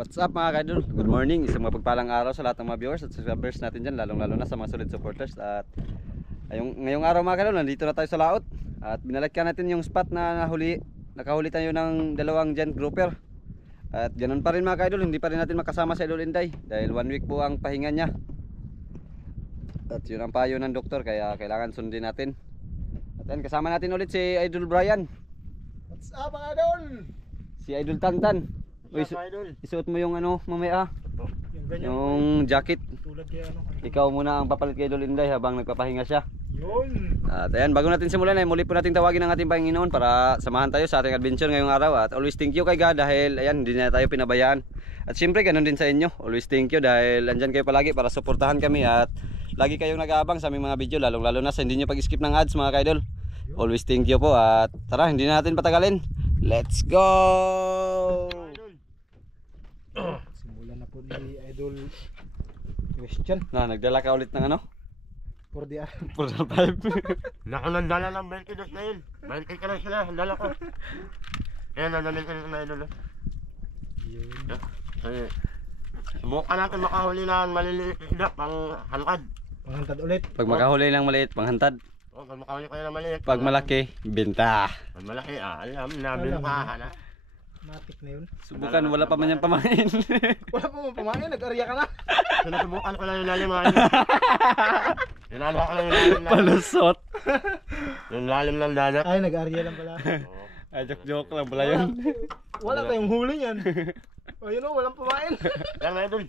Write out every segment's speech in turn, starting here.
What's up mga kaidol? Good morning, isang mapagpalang araw sa lahat ng mga viewers at subscribers natin dyan, lalong-lalo na sa mga solid supporters. At ngayong araw mga kaidol, nandito na tayo sa laot at binalikan natin yung spot na nakahuli tayo ng dalawang giant grouper. At ganun pa rin mga kaidol, hindi pa rin natin makasama sa Idol Inday dahil 1 week po ang pahinga niya. At yun ang payo ng doktor, kaya kailangan sundin natin. At yan, kasama natin ulit si Idol Brian. What's up mga idol? Si Idol Tantan. Uy, isuot mo yung ano mamaya, yung jacket. Tulad kay ano. Ikaw muna ang papalit kay Idol Inday habang nagpapahinga siya. Yun. At ayan, bago natin simulan ay muli po natin tawagin ang ating Panginoon para samahan tayo sa ating adventure ngayong araw. At always thank you kay God dahil ayan, hindi na tayo pinabayaan. At siyempre ganun din sa inyo. Always thank you dahil andyan kayo palagi para suportahan kami at lagi kayong nag-aabang sa aming mga video, lalong lalo na sa hindi nyo pag-skip ng ads mga kaidol. Always thank you po at tara, hindi na natin patagalin. Let's go! Simulan na po ni Idol Christian Nagdala ka ulit ng ano? for the For the 5. Nakanandala ng 20 dos na yun. 20 ka lang sila, handala ko. Ayan, nandalin ka na idol. Yun. Kasi, subukan natin makahuli ng maliliit isda pang halkad. Panghantad ulit. Pag makahuli ng maliit, panghantad. O, pag makahuli kayo ng maliit. Pag malaki, binta. Pag malaki, alam, nabintahan na. Matik na yun. Subukan, wala pa man yan pamain. Wala pa mo pamain, nag-arya ka na. Sinusubukan ko lang yung lalim mga idol. Inalo ko lang yung lalim na. Palusot. Yung lalim ng dagat. Ay, nag-arya lang pala. Oo. Ay, joke lang pala yun. Wala tayong huli yan. O yun o, walang pamain. Yan mga idol.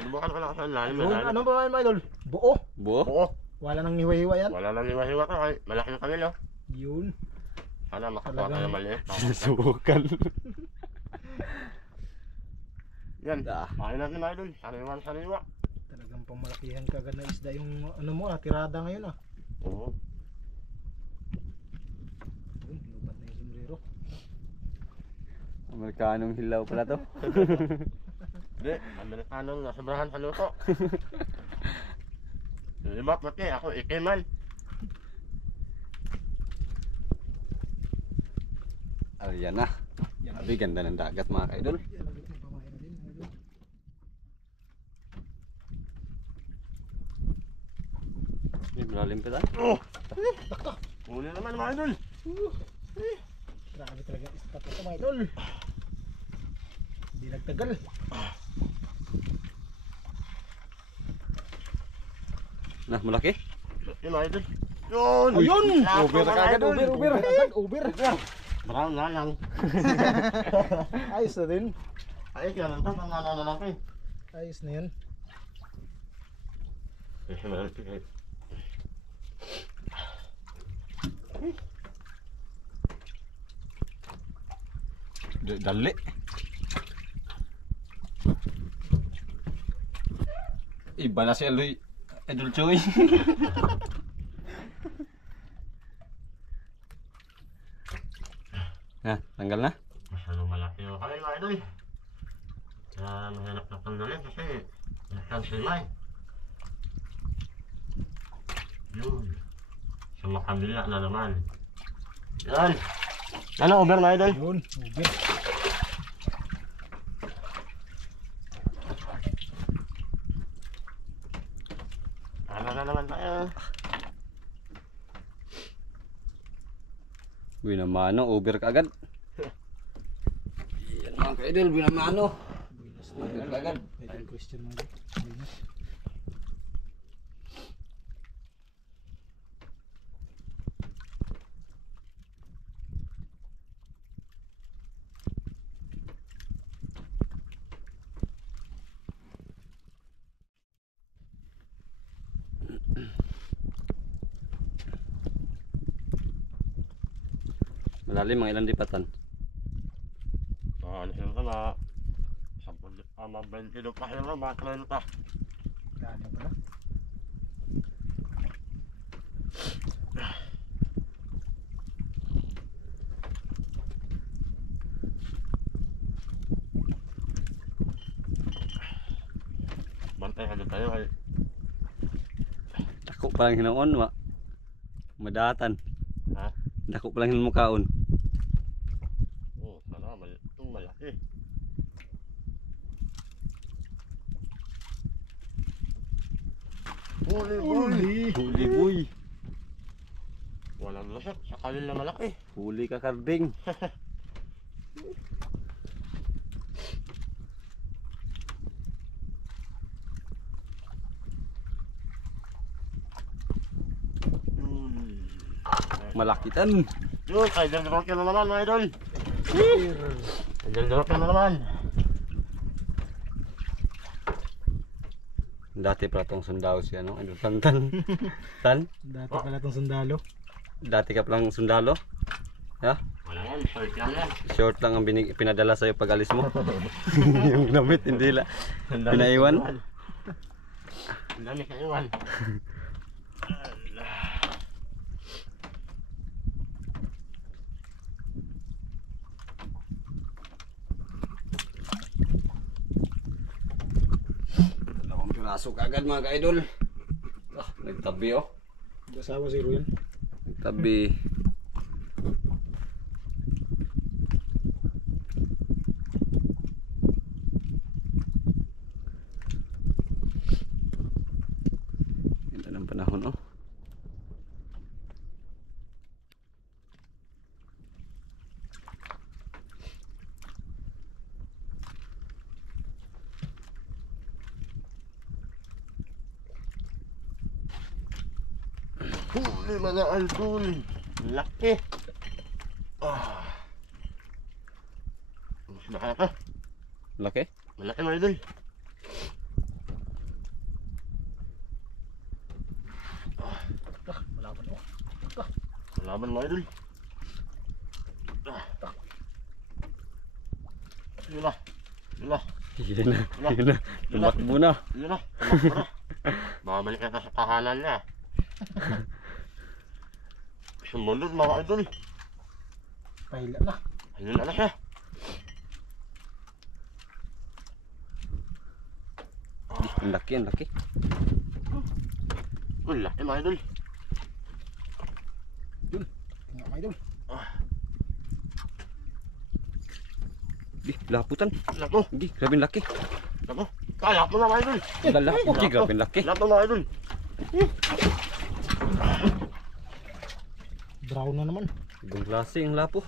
Sinubukan ko lang sa lalim na Yun, dagat. anong pamain mga idol? Buo. Buo? Oo. Wala nang hiwa-hiwa yan. Wala lang hiwa-hiwa ka. Malaki yung kanila. Yun. Sana makakuha tayo ng maliit. Sinusubukan. Yan. Kain natin mga idol. Sariwa. Talagang pamalakihan ka agad na isda yung ano mo tirada ngayon Oo. Yun, lubat na yung sombrero. Amerikanong hilaw pala to. Hindi, Amerikanong nasobrahan sa luto. Libak mati, ako ikiman. Ayan na. Sabi, ganda ng dagat mga kaidol. Yan, ulit may pamain na din mga idol. May malalim pa tayo. Oh! Uli naman mga idol. Grabe talaga ispat ito mga idol. Hindi nagtagal. Nah, malaki. Yun mga idol. Yun! Ayun! Over na kagad, over. Over. Brown na lang. Ayos na din. Ay, kaya lang ito, ang nananalaki. Ayos na yan. Dali. Iba na si Idol Choy. Tanggal na. Masyadong malaki yung kami mga idol. Kaya mahanap na tanggalin kasi nasaan sila eh. Yun. Sa makabila na naman. Yan. Ano, over mga idol? Yun, over. Ano na naman tayo? Binamano, over ka agad. Yan mga kaidol, binamano. Over ka agad. Idol Christian mga idol. Binas. Malalim, mga ilang lipatan. Ano sila na? 20 doon pa sila, mga 30. Gana pala. Bantay ka doon tayo ay. Dako pa lang hinoon, madatan. Ha? Dako pa lang hinon mo kaon. Oh, sana itong malaki. Huli, huli. Huli boy. Walang lusot, sa kalil na malaki. Huli ka karding. Malakitan. Yun, idol drop ka na naman mga idol. Idol drop ka na naman. Dati pa tong sundalo siya, no? Ano, tan? Dati pala itong sundalo. Dati ka palang sundalo? Ha? Wala yan, short lang yan. Short lang ang pinadala sa'yo pag alis mo. Yung damit, hindi la. Pinaiwan? Ang dami sa iwan. Dalawang piraso kagad mga ka-idol. Ah, nagtabi oh. Asawa si Ruel. Nagtabi. Ganda ng panahon oh. Huli mga idol. Laki. Mas malaki. Laki? Malaki mga idol. Malaban mo. Laban mga idol. Yun na. Yun na. Yun na. Yun na. Tumakbo na. Yun na. Tumakbo na. Babalik na sa tahanan niya. Sumunod mga idol. Pahila na. Ayun na siya. Ang laki, ang laki. Ang laki mga idol. Tingnan mga idol. Di, laputan. Lato. Di, grabe ang laki. Lato. Kaya mo na mga idol. Lapo, di, grabe ang laki. Lato mga idol. Brown na naman. Ibang klase ang lapo.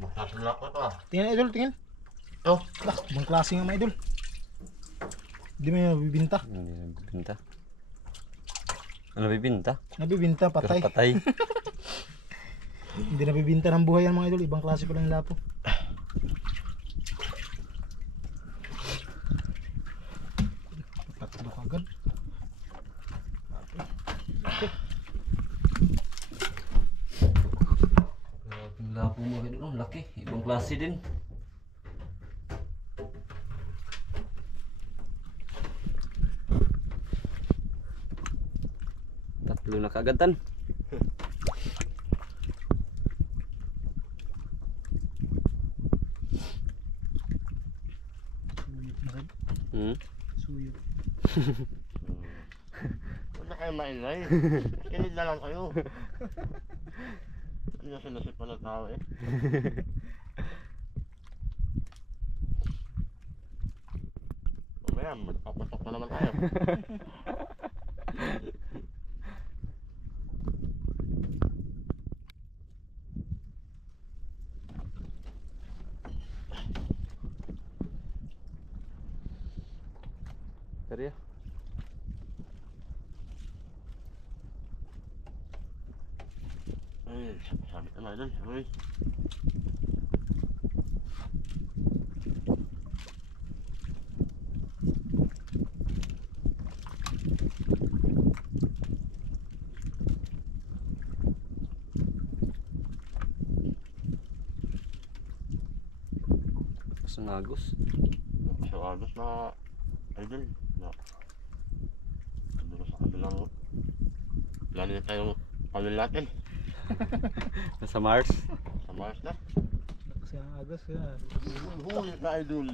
Masasang lapo to ah. Tingnan idol, tingnan. Oh. Ibang klase nga mga idol. Hindi mo yung nabibinta. Hindi nabibinta. Ano nabibinta? Nabibinta, patay. Pero patay. Hindi nabibinta ng buhay yan mga idol. Ibang klase pala yung lapo. Tatlo kagad. Ang lapo mo rin, ang laki. Ibang klase din. Tatlo na kagatan. Suyot na rin. Hmm? Suyot. Huwag na kayo maingay. Kinig na lang kayo. Ano yung sinasip pa ng tao eh. Mamaya, magpapasok na naman tayo. Karya. Ay, sabi ka na idol. Uy. Sanagos. So, agos na idol. Na. Siguro sa kabilang plano na tayong pamilya natin. Nasa Mars. Sa Mars na. Kasi ang agos ka. Huli ka idol.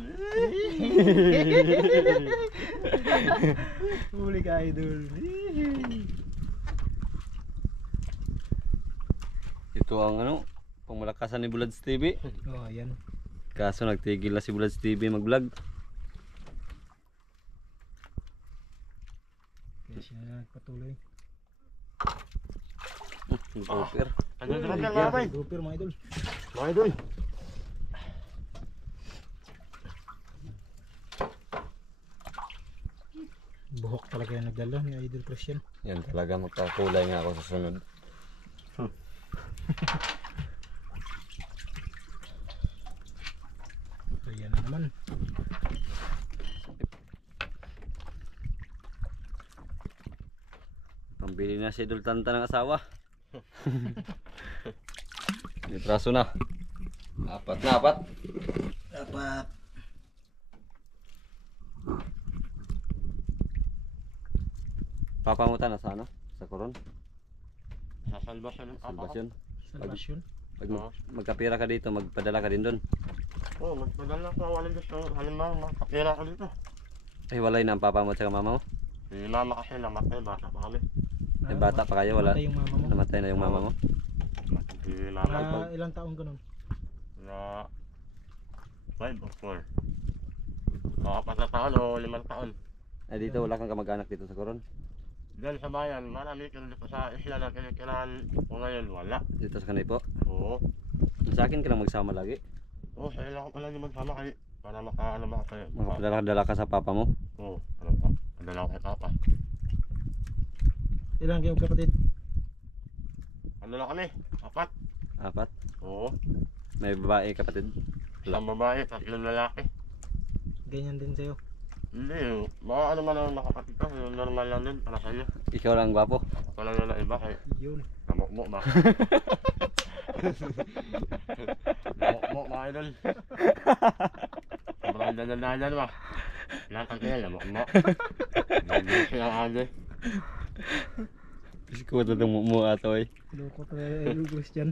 Huli ka idol. Ito ang ano, pangmalakasan ni Bulods TV. Oh, ayan. Kaso nagtigil na si Bulods TV mag-vlog. Siya nagpatuloy. Grouper. Ano naman yan mga bay? Grouper mga idol. Mga idol. Buhok talaga yung nagdala ni Idol Christian. Yan talaga, magkakulay nga ako sa sunod. Ayan na naman. Pambili na si Idol Tanta ng asawa. Litraso na. Apat na, apat. Dapat. Papamutan na sa ano? Sa koron? Sasalbasan ng papa ko. Salvation. Salvation. Pag magkapira ka dito, magpadala ka din doon. Oo, magpadala ko walin gusto. Halimbawa, makapira ko dito. Ay, walay na ang papa mo at saka mama mo. Si mama kasi namatay, bata pa kami. Ay, bata pa kayo, wala. Namatay yung mama mo. Namatay na yung mama mo. Si mama ko Na ilang taong ka nun? na 5 or 4. Apat na taon o 5 taon. Ay, dito wala kang kamag-anak dito sa koron. Diyan sa bayan, marami ka dito sa isla na kinikirahan ko ngayon, wala. Dito sa kanay po. Oo. Sa akin ka lang magsama lagi. Oo, sa ila ko pala yung magsama kayo. Para makaano ba kayo. Makapadala ka sa papa mo. Oo, ano pa. Padala ko kay papa. Ilang kayong kapatid? Ano lang kami? 4. Apat. Oo. May babae kapatid. Isang babae, 3 lalaki. Ganyan din sa'yo. Hindi, mga ano man ang nakapatid ko, yung normal lang din para sa'yo. Ikaw lang gwapo. Ako lang yung iba kay Yun. namukmuk ba? Namukmuk mga idol. Sobrang dandan-dandan ba? Lahat ang kaya namukmuk. Hindi siya ang ade. Kasi ko ito mo ato eh. Loko talaga Idol Christian.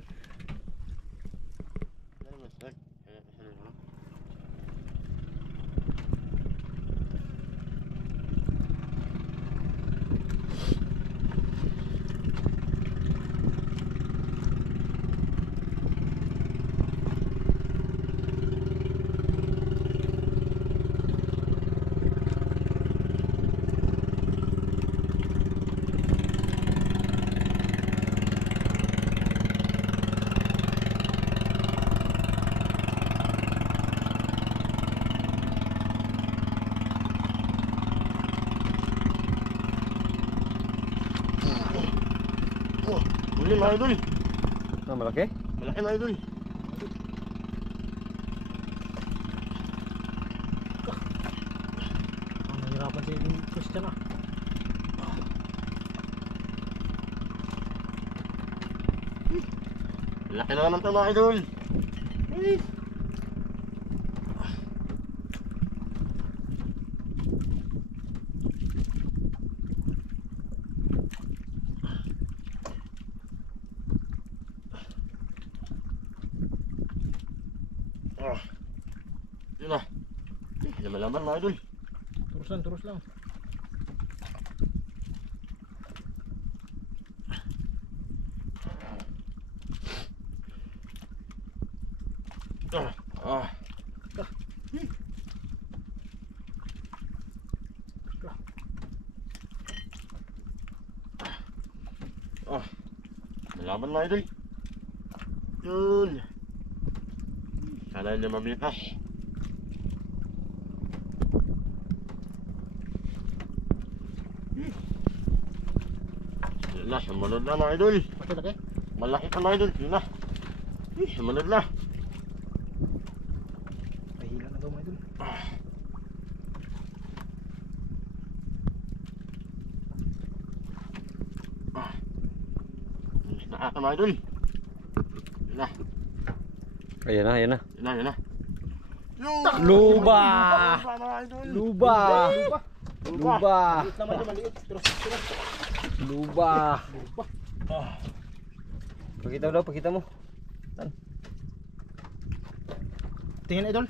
Huli mga idol. Ah, malaki? Malaki mga idol. Ang nahirapan si Idol Christian ah. Laki na naman ito mga idol. Yun na. Laman-laman mga idol. Turus lang. Ah. Ah. Laman mga idol. Yun. Sana hindi mamitas. Yun na, sumunod na mga idol. Laki. Malaki pa mga idol. Yun na. Sumunod na. Pahila na daw mga idol. Nakaka mga idol. Yun na. Ayan na, ayan na. Yun na, yun na. Luba! Mga idol. Luba! Luba! Maliit naman yun, maliit. Turus. Luba! Pakita mo daw, pakita mo. Tingin Idol.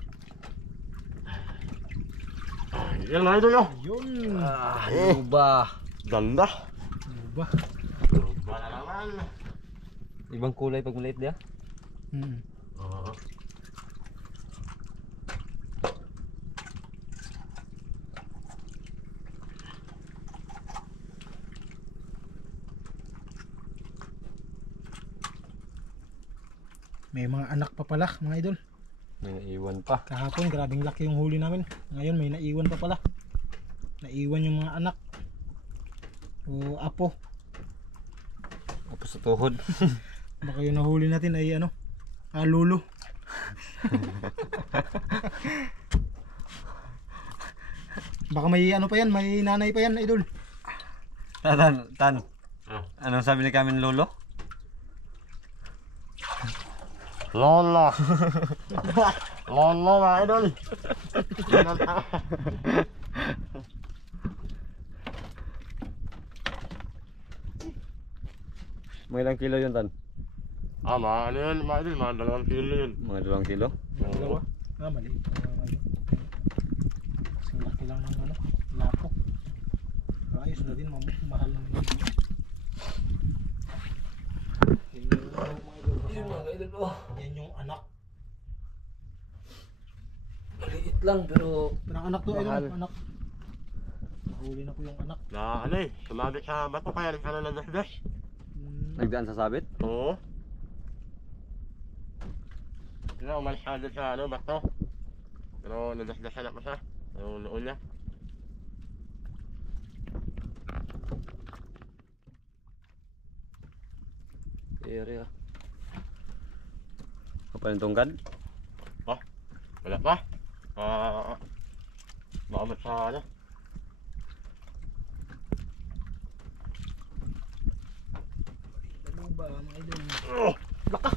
Yan mga idol oh. Yun. Luba! Ganda. Luba. Luba na naman. Ibang kulay pag maliit dia. Oo. May mga anak pa pala mga idol. May naiwan pa. Kahapon grabing laki yung huli namin. Ngayon may naiwan pa pala. Naiwan yung mga anak. O apo. Apo sa tuhod. Baka yung nahuli natin ay ano? Lolo. Baka may ano pa yan, may nanay pa yan, idol. Tan. Ah. Anong sabi ni Kamin Lolo? Lolo. Lolo mga idol. Mga ilang kilo yun, Tan? Mga ano yun mga idol, mga 2 kilo yun. Mga 2 kilo? Dalawa. Mali. Kasing laki lang ng ano, lapo. Pero ayos na din, mahal naman yun. Yun mga idol, oh. Yan yung anak. Maliit lang pero Pero ang anak to, mahal. idol, anak. Nahuli na ko yung anak. Na ano eh, sumabit sa bato kaya rin ka na nagdasdas. Nagdaan sa sabit? Oo. Ano, umalis ka doon sa ano, bato. Pero nadasdasan ako siya. Yung noon niya. Area. Apa yung tungkad? Wala pa. Makamot sa ano. Ano ba mga idol? Laka!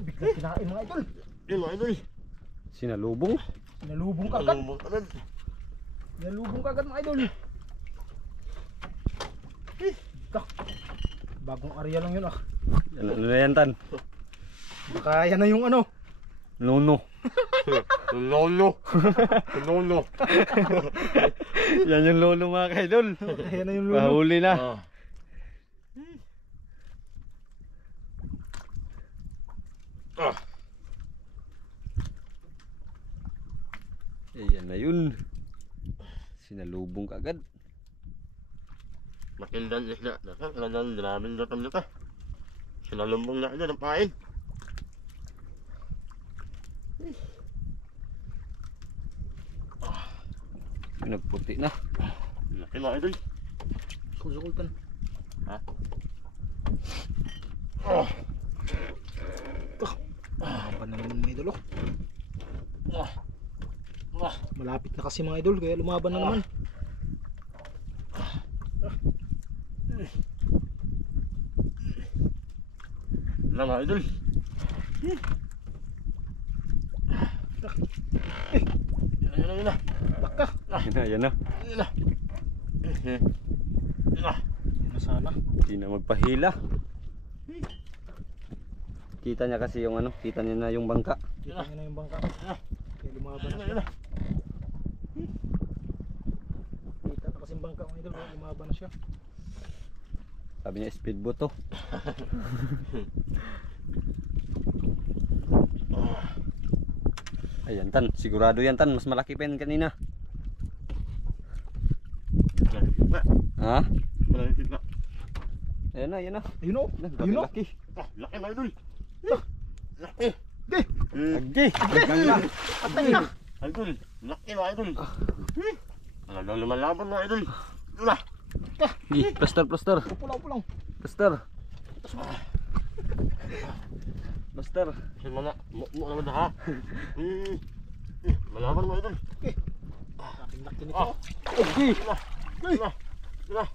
Biglang kinain mga idol. Yun mga idol. Sinalubong? Nalubong ka agad. Nalubong ka rin. Nalubong ka agad mga idol. Dak. Bagong area lang yun ah. Ano na yan, Tan? Baka yan na yung ano. Nuno. Lolo. Lolo. Yan yung lolo mga kaidol. Yan na yung lulo. Pahuli na. Yan na yun. Sinalubong ka agad. Makindan isda. Talagang daming datam nito. Sinalumbong na agad ang pain. Nagputi na. Laki mga idol. Sultan. Ha? Haba na naman mga idol oh. Malapit na kasi mga idol kaya lumaban na naman. Wala mga idol. Yan na. Baka. Yan na. Yan na. Yan na. Yan na sana. Hindi na magpahila. Kita niya kasi yung ano, kita niya na yung bangka. Kita niya na yung bangka. Kaya lumaban na Yan siya. na. Kita na kasi yung bangka mga idol kaya lumaban na siya. Sabi niya speedboat to. Ayan Tan, sigurado yan Tan, mas malaki pa yan kanina. Ha? Malaki na. Ayan na, ayan na. Ayun oh. Laki, laki. Laki mga idol. Laki. Agi, hanggang na. Atay na. Idol. Laki mga idol. Talagang lumalaban mga idol. Yun na. Gi, plaster, plaster. Pulaw. Plaster. Plaster. Kasi mga mo naman na ha. Malaban mga idol. Laking laki nito. Agi. Yun na. Yun na.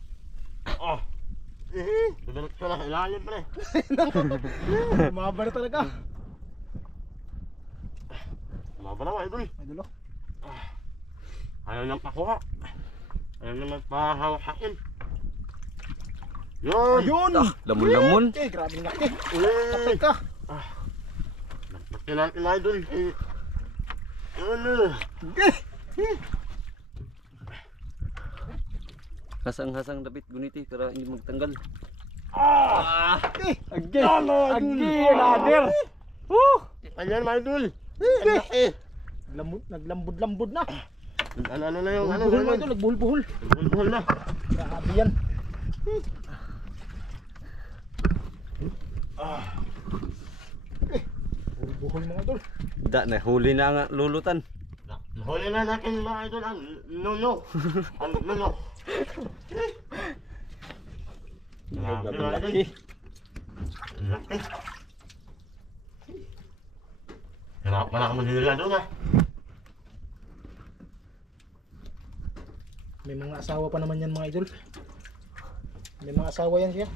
Dadalot ka na. Ilalim pa na eh. Lumaban na talaga. Malaban na mga idol. Idol oh. Ayaw niyang pakuha. Ayaw niyang magpahawakin. Yun! Ayun! Lamon-lamon. Grabe laki. Uy! Ka. Nakilang mga idol. Yun! Hasang-hasang dapit guniti para hindi magtanggal. Agi. Agi, nader. Ayan mga idol. Ang laki. Naglambod-lambod na. Ano na yung ano? Buhol mga idol, nagbuhol-buhol. Buhol na. Grabe yan. Buhol mga idol. Na huli na ang lulutan. Nahuli na natin mga idol ang nuno. Ang nuno. Grabe mga idol. Laki. Laki. Hirap pala ka manila doon ah. May mga asawa pa naman yan mga idol. May mga asawa yan siya.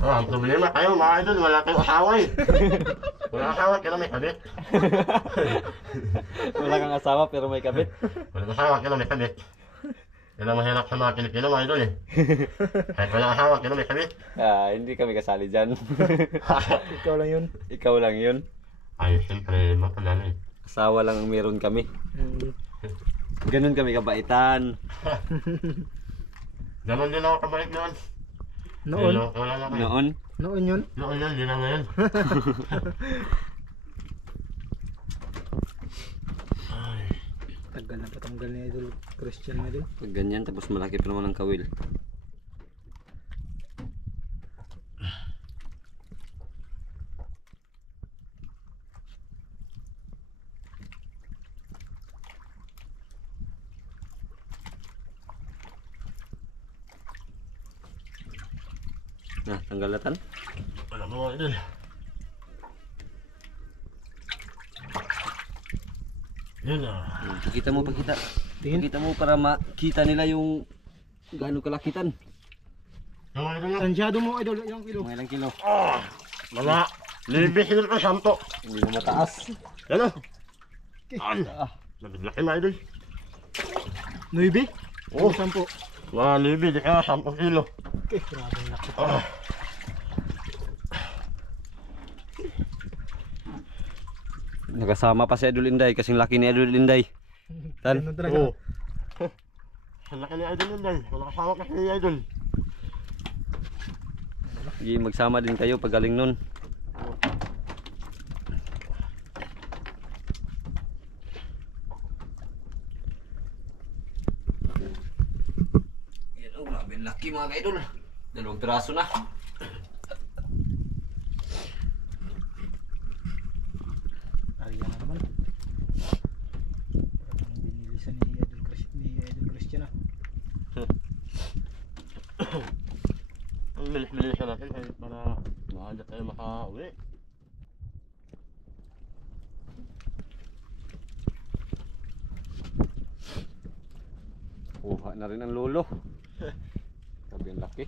Ang problema kayo mga idol, wala kayong asawa eh. Wala asawa, kaya may kabit. Wala kang asawa pero may kabit. Wala asawa, kaya may kabit. Yan ang mahirap sa mga Pilipino mga idol eh. Kahit wala asawa, kaya may kabit. Hindi kami kasali dyan. Ikaw lang yun. Ikaw lang yun. Ay, siyempre, matala eh. Asawa lang ang meron kami. Ganun kami kabaitan. Ganon din ako kabalik noon. Noon. Wala na kayo. Noon, Noon yun. Noon yan, di na ngayon. Ay, Tagal na patanggal ni idol Christian mga idol. pag ganyan tapos malaki pa naman ang kawil. Tanggal latan. wala mo mga idol. Yun ah. Pakita mo, pakita. Tingin. Pakita mo para makita nila yung gaano kalakitan. Yung mga idol na. Tansyado mo idol yung kilo. Mga ilang kilo. Mga libis idol ko, sampo. Hindi na mataas. Yan ah. Ah, Nabiglaki mga idol. 9? Oo. 10. Mga libis, di kaya 10 kilo. Okay, grabe ang laki. nakasama pa si Idol Inday kasing laki ni Idol Inday. Tan. Ganun talaga. Oo. Ang laki ni idol yun dahil. Wala kasama kasi ni idol. Sige, magsama din kayo pag galing nun. Yan, oh, grabe ang laki mga ka-idol. 2 piraso na. Ariya na naman. Parang binilisan ni Idol Christian ah. Ang bilis-bilis siya natin kahit para maaga tayo makauwi. Kuha na rin ang lolo. Grabe ang laki.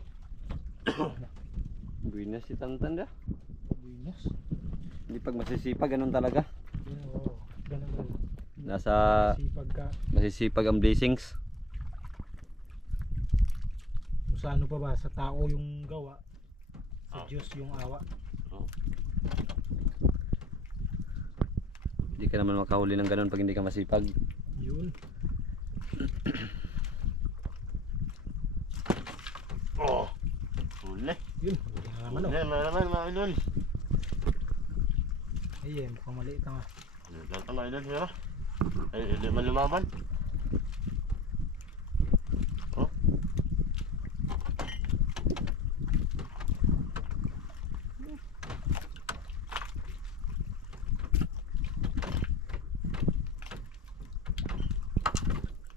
Buinas si Tantan da. Buinas. Hindi pag masisipag, ganun talaga. Yun, oo. Ganun talaga. Nasa Sipag ka. masisipag ang blessings. Kung sa ano pa ba, sa tao yung gawa. Sa Ah. Diyos yung awa. Hindi ka naman makahuli ng ganun pag hindi ka masipag. Yun. Oh! Huli. Yun. Huli na naman oh. Huli naman mga idol. Ay, mukhang maliit na nga. Ganito mga idol siya. Ay, hindi man lumaban. Oh.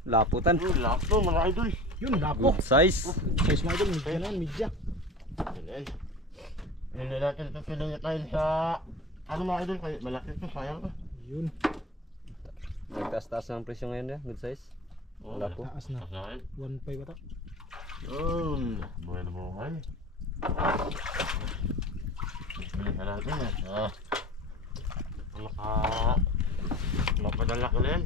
Laputan. Lapo mga idol. Yun, lapo. Good size. Size mga idol, midya na yan, midya. Ayan. Hindi natin ito pinunyatain sa ano mga idol, kaya malaki ito, sayang ko. Yun, Nagtaas-taas ang presyo ngayon ya. Good size. Oh, Lapo. taas na. Kasain. 1.5 ata. Yun. Buhay na buhay. Bilisan natin eh. Ah. Mapadala ko na yan.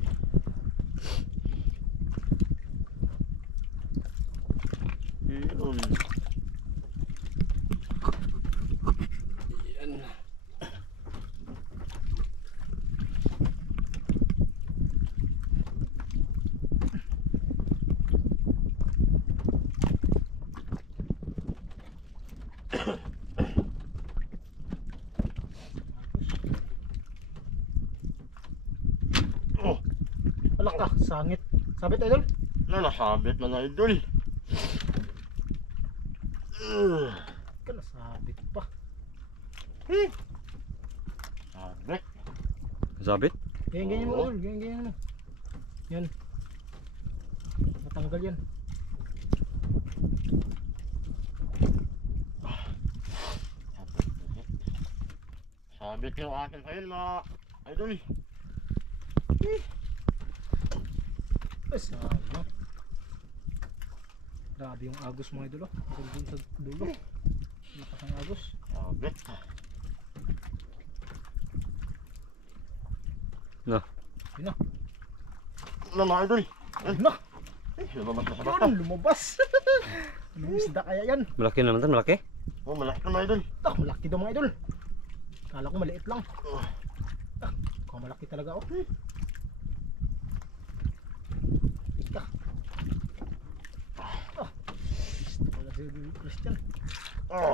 Yun. Yan. Oh, Alak ka, sangit. Sabit idol? nasabit mga idol. Ka nasabit pa. Sabit. Sabit? Ganyan mo Oo. idol, ganyan mo. Yan. Matanggal yan. Sabit yung akin kayo mga idol. Sayang. Grabe yung agos mo idol oh. Hanggang dun sa dulo. Lakas ang agos. Sabit. No. Yun na. Ano mga idol? Yun na. Lumabas na sa bata. Yun, lumabas. Anong isda kaya yan? Malaki naman tan, malaki. Oh, malaki na mga idol. Tak, malaki daw mga idol. Kala ko maliit lang. Kung malaki talaga oh. Ika. Isda pala si Christian. Oh.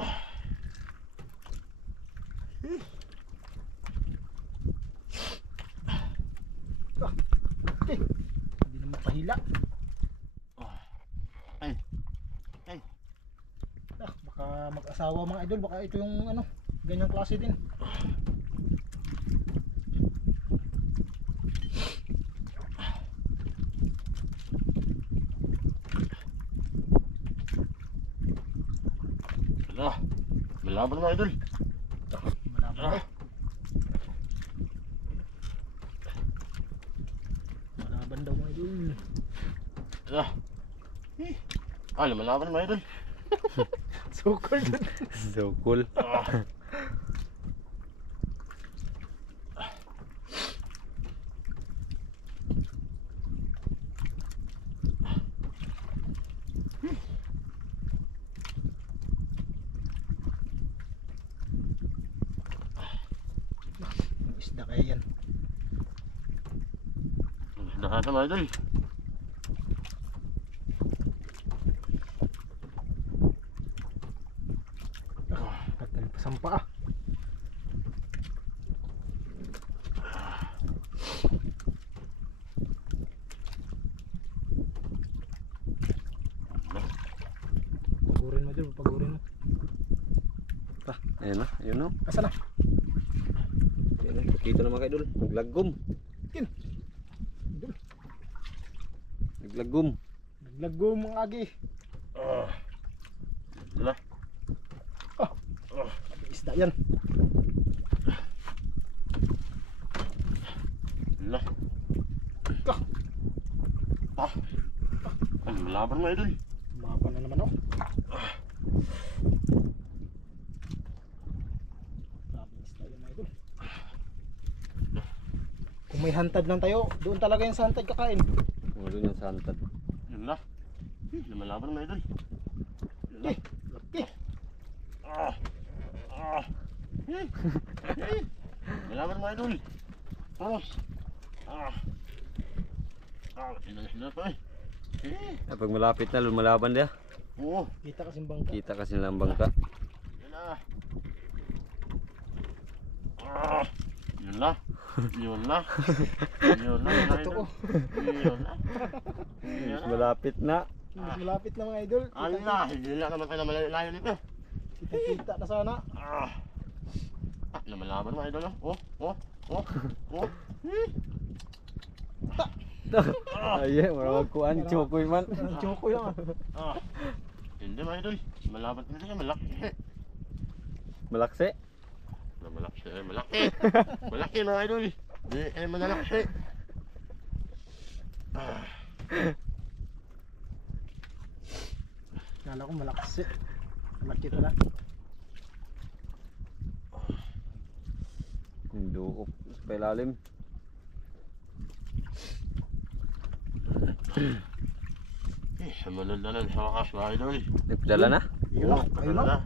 Okay. Hindi na mapahila. Ay. Ay. Baka mag-asawa mga idol. Baka ito yung ano, ganyang klase din. Ano? Malaban mga idol. Malaban daw. Malaban daw mga idol. Ano? Ah, lumalaban mga idol. Sukol dun. So cool. Yung isda kaya yan. Dahan sa mga idol. Tagal pa sampa ah. Pagurin mo dyan, pagurin mo. Ayun na, ayun na. Asa na? Ayun na, pakita na mga idol. Naglagom. Kin. Idol. Naglagom. Naglago mga agi. Wala. Isda yan. Wala. Ah, Ah. Ay, lumalaban mga idol. Mapa na naman oh. Grabe isda yan mga idol. Kung may hantad lang tayo, doon talaga yung sa hantad kakain. Wala yung santad. Yun na. Lumalaban mga idol. Yun na. Eh, laki. Ah. Ah. Lumalaban mga idol. Vamos. Ah. Ah, sila pa eh. Pag malapit na, lumalaban dia. Oo. Kita kasing bangka. Kita kasi nilang bangka. Yun na. Ah. Yun na. Yun na. Yun na. Yun na. Totoo. Yun na. Yun na. Malapit na. Mas malapit na mga idol. Allah, hindi na naman tayo na malayo nito. Kita na sana. Ah. Ah, lumalaban mga idol. Oh, oh, oh, oh. Ay, maramag kuan. Chokoy man. Chokoy lang ah. Ah. Hindi mga idol. Malaban din siya, malaki. Malaksi. Malaki, malaki. Malaki mga idol. Di, malalaki. Ah. Kala ko malakas eh. Malaki pala. Yung duok sa pailalim. Sumunod na lang sa wakas mga idol. Nagpadala na? Ayun na. Ayun na.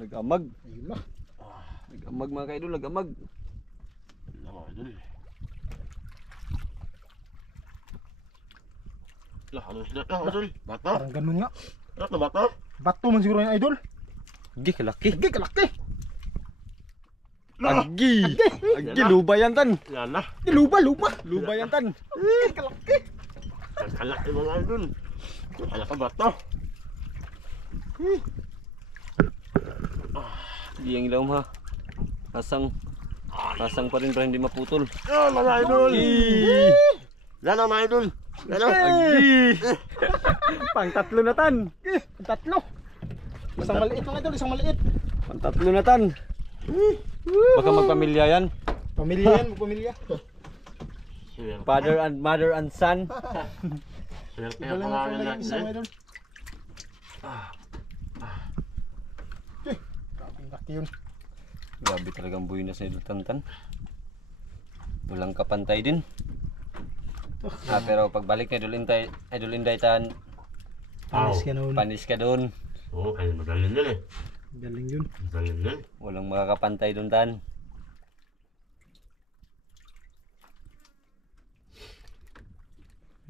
Nag-amag. Ayun na. Nag-amag mga kaidol, nag-amag. Wala mga idol. Lah, ano sila ka idol? Bata? Parang ganun nga. Ano bata? Bato man siguro yung idol. Agi, kalaki. Agi, kalaki. Agi! Agi, luba yan tan. Yan na. Lupa, lupa. Luba yan tan. Agi, kalaki. Kalaki mga idol. Kala ka bata? Hindi ang ilaw ha. Asang pa rin para hindi maputol. Yan mga idol! Yan ang mga idol! Yan ang... Pang tatlo na tan. Tatlo. Isang maliit mga idol, isang maliit. Pang tatlo na tan. Baka magpamilya yan. Pamilya yan, pamilya. Father and mother and son. Swerte Iba ang lang pangalan yung natin isa mga eh. idol. Kaping laki yun. Grabe talagang buwinas na idol tantan. Walang kapantay din. Pero pagbalik na idol inday tan, Panis ka noon. panis ka doon. Oo, kaya magaling yun eh. Galing yun. Magaling yun. Walang makakapantay doon tan.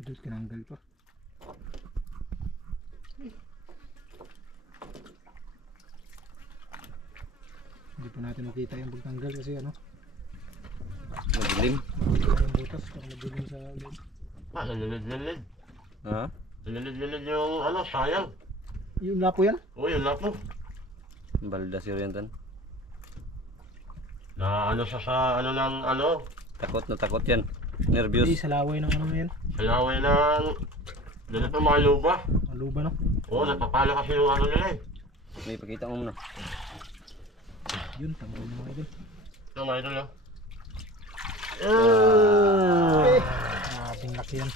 Idol, tinanggal pa. Hindi pa natin makita yung pagtanggal kasi ano, Madilim. yung butas, parang madilim sa loob. Nalilid-lilid. Ha? Nalilid-lilid yung ano, sayang. Yung lapo yan? Oo, yun lang po. Balda si Rian tan. Na ano siya sa ano ng ano, Takot na takot yan. Hindi, Nervyos. sa laway ng ano na yan. kalaway ng ganito mga luba. Maluba no? Oo, napapala kasi yung ano nila eh. May pakita mo muna. Yun, tanggal na mga idol. Ito mga idol yun. Kaping laki yan.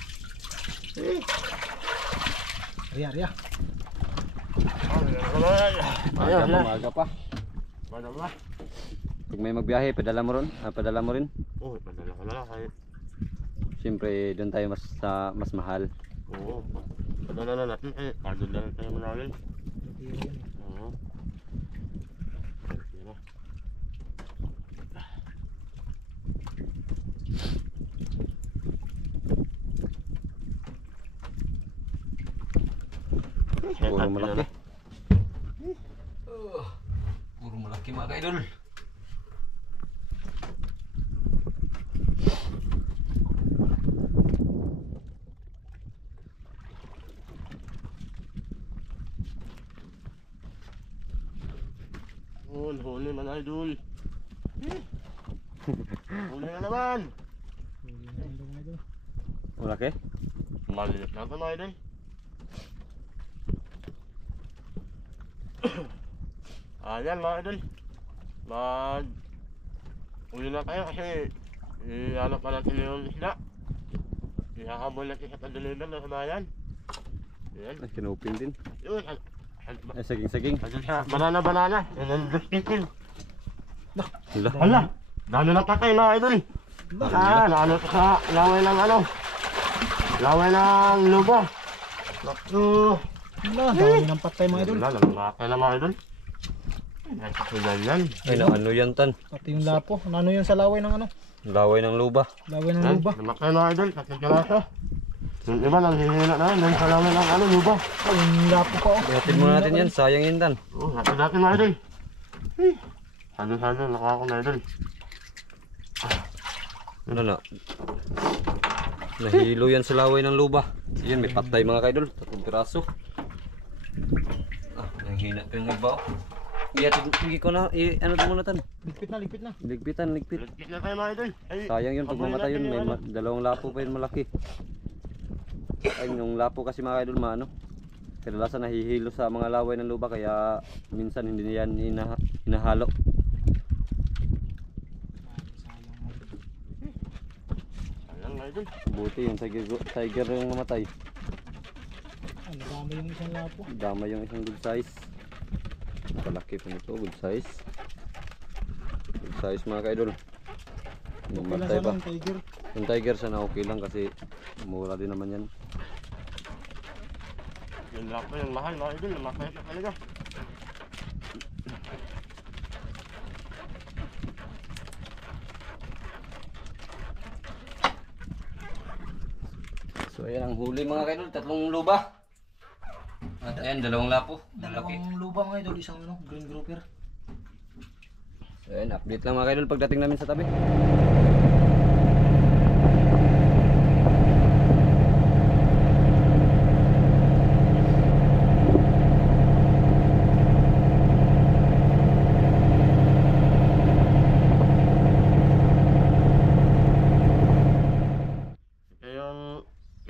Riya, riya. Maaga pa, maaga pa. Padala na. Pag may magbiyahe, padala mo rin. Padala mo rin. Oo, padala ka na lang kahit. Siyempre, doon tayo mas mahal. Oo, padala na natin eh. Padala na tayo manawin. Laki yan. Oo. Okay na. Puro malaki. Puro malaki mga ka-idol. Huli man idol. Huli na naman. Huli na yan mga idol. Malaki? Maliit na ito mga idol. Ayan mga idol. Uli na tayo kasi ihanap pa natin yung isda. Ihahabol natin sa tagdaliman ng bayan. Ayan. Ay, kinupin din. Yun. Ay, saging-saging. Banana. Yan ang gustitin. Hala. Hala. Dami na patay mga idol. Naano ito sa laway ng ano. Laway ng lubo. Naku. Wala, dami ng patay mga idol. Wala, namamatay na mga idol. Nagkasugal yan. Ay, na ano yan tan? Pati yung lapo. Ano yun sa laway ng ano? Laway ng luba. Laway ng Yan, luba. namatay mga idol. Tatlong kalaso. Yung iba nanghihina na yan. Dahil sa laway ng ano, lubo. Oh, yung lapo pa oh. Ihatid muna natin yan. Sayang yun tan. Oo, natin mga idol. Halo-halo, nakaka mga idol. Ano na? Nahilo yan sa laway ng luba. Yan, may patay mga ka-idol. 3 piraso. Nanghina pa yung iba. Hindi ko na, ano ito muna tan? Ligpit na, ligpit na. Ligpitan. Ligpit na tayo mga idol. Ay, Sayang yun pag habulin mamatay natin yun. May yung ano. dalawang lapo pa yun malaki. Ay, yung lapo kasi mga idol maano. Kadalasan nahihilo sa mga laway ng luba kaya minsan hindi yan hinahalo. Ayan mga idol. Buti yung tiger yung mamatay. Ano, dami yung isang lapo. Dama yung isang good size. Napalaki pa nito, good size. Good size mga ka-idol. Okay lang Mamatay sana pa. yung tiger. Yung tiger sana okay lang kasi mura din naman yan. Yung lako yung mahal mga idol. Namatay pa talaga. So ayan ang huli mga ka-idol, 3 luba. At ayan, 2 lapo. Malaki. Dalawang luba mga idol, isang ano, green grouper. So ayan, update lang mga ka-idol pagdating namin sa tabi.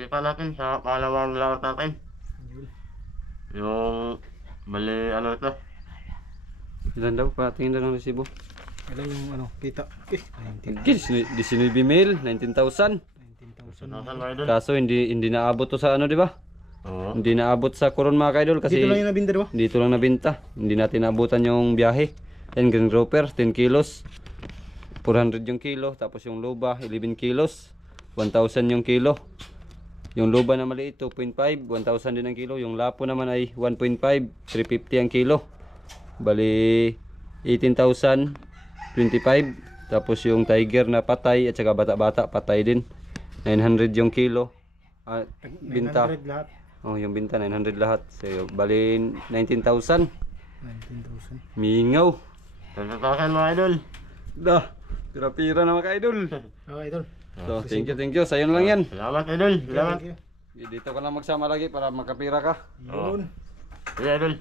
pag-isipan natin sa pangalawang laot natin. Yun. Yung bali ano ito. Ilan daw? Patingin daw ng resibo. Ilan yung ano, kita? 19,000. Kids, 19,000, 19,000. 19,000. Saan mga idol? Kaso hindi naabot to sa ano, di ba? Oo. Hindi naabot sa Coron mga kaidol kasi Dito lang yung nabinda, di ba? dito lang nabenta. Hindi natin naabutan yung biyahe. Yan, green grouper, 10 kilos. 400 yung kilo. Tapos yung luba, 11 kilos. 1,000 yung kilo. Yung luba na maliit, 2.5. 1,000 din ang kilo. Yung lapo naman ay 1.5. 350 ang kilo. Bali, 18,000. 25. Tapos yung tiger na patay at saka bata-bata patay din. 900 yung kilo. Binta. 900 lahat. Oh, yung binta 900 lahat. So, bali 19,000. 19,000. Mingaw. 20,000 mga idol. Dah, pira-pira na mga ka-idol. Okay, idol. So, thank you. Sayon lang yan. Salamat idol. Salamat. Thank you. Dito ka lang magsama lagi para makapira ka. Yun. Sige idol.